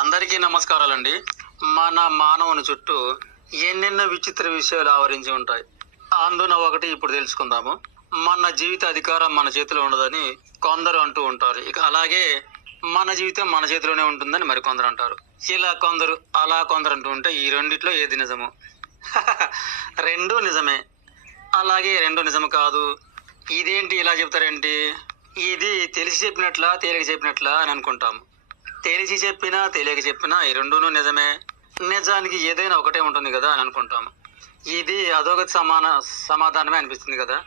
అందరికీ నమస్కారాలండి. మన మానవుని చుట్టూ ఎన్నెన్నో విచిత్ర విషయాలు ఆవరించి ఉంటాయి. అందున ఒకటి ఇప్పుడు తెలుసుకుందాము. మన జీవిత అధికారం మన చేతిలో ఉండదని కొందరు అంటూ ఉంటారు. ఇక అలాగే మన జీవితం మన చేతిలోనే ఉంటుందని మరికొందరు అంటారు. ఇలా కొందరు అలా కొందరు అంటూ ఉంటే ఈ రెండిట్లో ఏది నిజము? రెండు నిజమే. అలాగే రెండు నిజము కాదు. ఇదేంటి ఇలా చెప్తారేంటి? ఇది తెలిసి చెప్పినట్లా తేలిక చెప్పినట్లా అని అనుకుంటాము. తెలిసి చెప్పినా తెలియక చెప్పినా ఈ రెండును నిజమే. నిజానికి ఏదైనా ఒకటే ఉంటుంది కదా అని అనుకుంటాము ఇది అదొకటి సమాన సమాధానమే అనిపిస్తుంది కదా.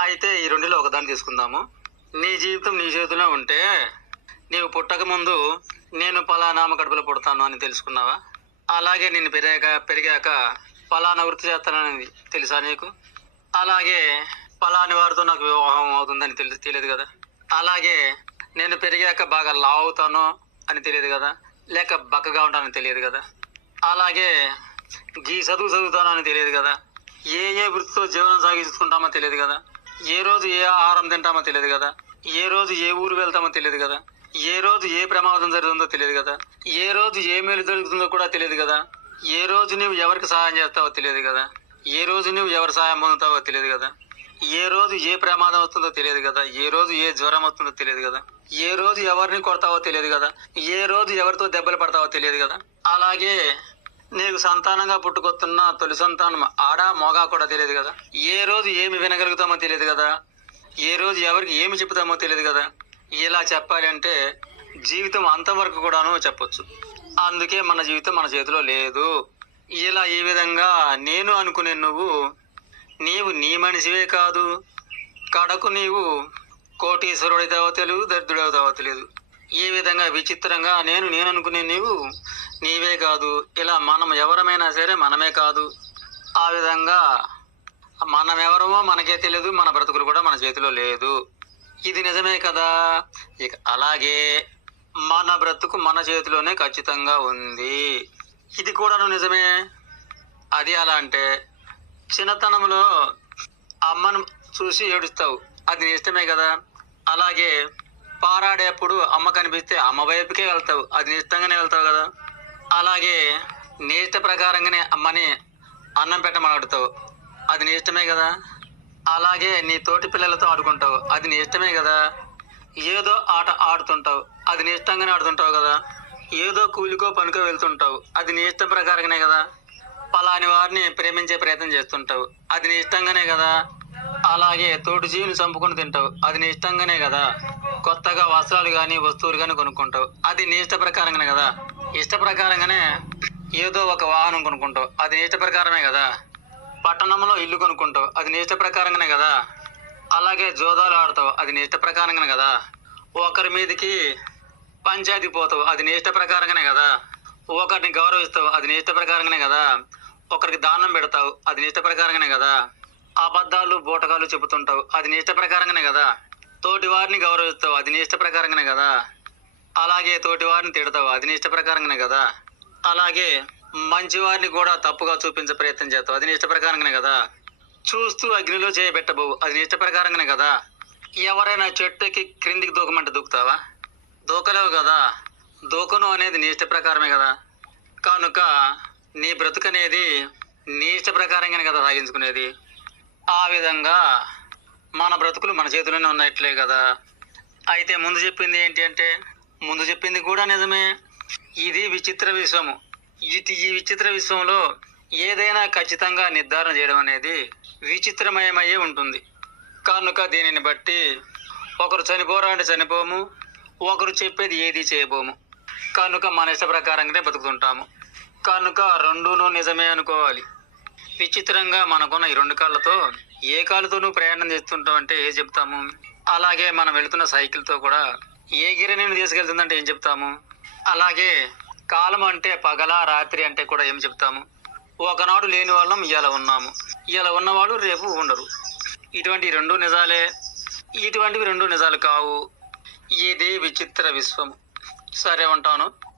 అయితే ఈ రెండులో ఒకదాన్ని తీసుకుందాము. నీ జీవితం నీ చేతిలో ఉంటే నీవు పుట్టక ముందు నేను పలానామ కడుపులో పుడతాను అని తెలుసుకున్నావా? అలాగే నేను పెరిగాక పెరిగాక పలానా వృత్తి చేస్తానని తెలుసా నీకు? అలాగే పలాని వారితో నాకు వివాహం అవుతుందని తెలి తెలియదు కదా? అలాగే నేను పెరిగాక బాగా లావు అవుతాను. అని తెలియదు కదా లేక బక్కగా ఉంటానని తెలియదు కదా అలాగే గీ చదువు చదువుతానో అని తెలియదు కదా ఏ ఏ వృత్తితో జీవనం సాగించుకుంటామో తెలియదు కదా ఏ రోజు ఏ ఆహారం తింటామో తెలియదు కదా ఏ రోజు ఏ ఊరు వెళ్తామో తెలియదు కదా ఏ రోజు ఏ ప్రమాదం జరుగుతుందో తెలియదు కదా ఏ రోజు ఏ మేలు జరుగుతుందో కూడా తెలియదు కదా ఏ రోజు నువ్వు ఎవరికి సహాయం చేస్తావో తెలియదు కదా ఏ రోజు నువ్వు ఎవరి సహాయం పొందుతావో తెలియదు కదా ఏ రోజు ఏ ప్రమాదం వస్తుందో తెలియదు కదా ఏ రోజు ఏ జ్వరం వస్తుందో తెలియదు కదా ఏ రోజు ఎవరిని కొడతావో తెలియదు కదా. ఏ రోజు ఎవరితో దెబ్బలు పడతావో తెలియదు కదా. అలాగే నీకు సంతానంగా పుట్టుకొస్తున్న తొలి సంతానం ఆడ మోగా కూడా తెలియదు కదా. ఏ రోజు ఏమి వినగలుగుతామో తెలియదు కదా. ఏ రోజు ఎవరికి ఏమి చెప్తామో తెలియదు కదా. ఇలా చెప్పాలి అంటే జీవితం అంతవరకు కూడాను చెప్పొచ్చు. అందుకే మన జీవితం మన చేతిలో లేదు. ఇలా ఈ విధంగా నేను అనుకునే నువ్వు నీవు నీ మనిషివే కాదు. కడకు నీవు కోటీశ్వరుడైతావో తెలియదు దరిద్రుడవుతావో తెలియదు ఈ విధంగా విచిత్రంగా నేను నేను అనుకునే నీవు నీవే కాదు. ఇలా మనం ఎవరమైనా సరే మనమే కాదు. ఆ విధంగా మనం ఎవరమో మనకే తెలియదు మన బ్రతుకులు కూడా మన చేతిలో లేదు. ఇది నిజమే కదా? ఇక అలాగే మన బ్రతుకు మన చేతిలోనే ఖచ్చితంగా ఉంది. ఇది కూడాను నిజమే? అది అలా అంటే చిన్నతనంలో అమ్మను చూసి ఏడుస్తావు. అది నీ ఇష్టమే కదా? అలాగే పారాడేప్పుడు అమ్మ కనిపిస్తే అమ్మ వైపుకే వెళ్తావు. అది నీ ఇష్టంగానే వెళ్తావు కదా? అలాగే నీ ఇష్ట ప్రకారంగానే అమ్మని అన్నం పెట్టమని అది నీ ఇష్టమే కదా? అలాగే నీ తోటి పిల్లలతో ఆడుకుంటావు. అది నీ ఇష్టమే కదా? ఏదో ఆట ఆడుతుంటావు. అది నీ ఇష్టంగానే ఆడుతుంటావు కదా? ఏదో కూలికో పనికో వెళ్తుంటావు. అది నీ ఇష్టం ప్రకారంగానే కదా? పలాని వారిని ప్రేమించే ప్రయత్నం చేస్తుంటావు. అది నీ ఇష్టంగానే కదా? అలాగే తోటి జీవులు చంపుకొని తింటావు. అది నీ ఇష్టంగానే కదా. కొత్తగా వస్త్రాలు కానీ వస్తువులు కానీ కొనుక్కుంటావు. అది నీ ఇష్ట ప్రకారంగానే కదా. ఇష్ట ప్రకారంగానే ఏదో ఒక వాహనం కొనుక్కుంటావు. అది నీ ఇష్ట ప్రకారమే కదా. పట్టణంలో ఇల్లు కొనుక్కుంటావు. అది నీ ఇష్ట ప్రకారంగానే కదా. అలాగే జోదాలు ఆడతావు. అది నీ ఇష్ట ప్రకారంగానే కదా. ఒకరి మీదకి పంచాయతీ పోతావు. అది నీ ఇష్ట ప్రకారంగానే కదా. ఒకరిని గౌరవిస్తావు. అది నీ ఇష్ట ప్రకారంగానే కదా. ఒకరికి దానం పెడతావు. అది నీ ఇష్ట ప్రకారంగానే కదా. అబద్ధాలు బూటకాలు చెబుతుంటావు. అది నీ ఇష్ట ప్రకారంగానే కదా? తోటి వారిని గౌరవిస్తావు. అది నీ ఇష్ట ప్రకారంగానే కదా? అలాగే తోటి వారిని తిడతావు. అది నీ ఇష్ట ప్రకారంగానే కదా? అలాగే మంచి వారిని కూడా తప్పుగా చూపించే ప్రయత్నం చేస్తావు. అది నీ ఇష్ట ప్రకారంగానే కదా? చూస్తూ అగ్నిలో చేయబెట్టబోవు. అది నీ ఇష్ట ప్రకారంగానే కదా? ఎవరైనా చెట్టుకి క్రిందికి దూకమంటే దూకుతావా? దూకలేవు కదా? దూకను అనేది నీ ఇష్ట ప్రకారమే కదా? కనుక నీ బ్రతుకనేది నీ ఇష్ట ప్రకారంగానే కదా సాగించుకునేది. ఆ విధంగా మన బ్రతుకులు మన చేతిలోనే ఉన్నట్లే కదా. అయితే ముందు చెప్పింది ఏంటి అంటే ముందు చెప్పింది కూడా నిజమే. ఇది విచిత్ర విశ్వము. ఇది ఈ విచిత్ర విశ్వంలో ఏదైనా ఖచ్చితంగా నిర్ధారణ చేయడం అనేది విచిత్రమయమయ్యే ఉంటుంది. కనుక దీనిని బట్టి ఒకరు చనిపోరా అంటే చనిపోము ఒకరు చెప్పేది ఏది చేయబోము. కనుక మన ఇష్ట ప్రకారంగానే బతుకుతుంటాము. కనుక రెండూనూ నిజమే అనుకోవాలి. విచిత్రంగా మనకున్న ఈ రెండు కాళ్ళతో ఏ కాళ్ళతోనూ ప్రయాణం చేస్తుంటాం అంటే ఏ చెప్తాము? అలాగే మనం వెళుతున్న సైకిల్తో కూడా ఏ గిరి నేను తీసుకెళ్తుందంటే ఏం చెప్తాము? అలాగే కాలం అంటే పగల రాత్రి అంటే కూడా ఏం చెప్తాము? ఒకనాడు లేని వాళ్ళం ఇవాళ ఉన్నాము. ఇవాళ ఉన్నవాళ్ళు రేపు ఉండరు. ఇటువంటి రెండు నిజాలే. ఇటువంటివి రెండు నిజాలు కావు. ఇది విచిత్ర విశ్వం. సరే ఉంటాను.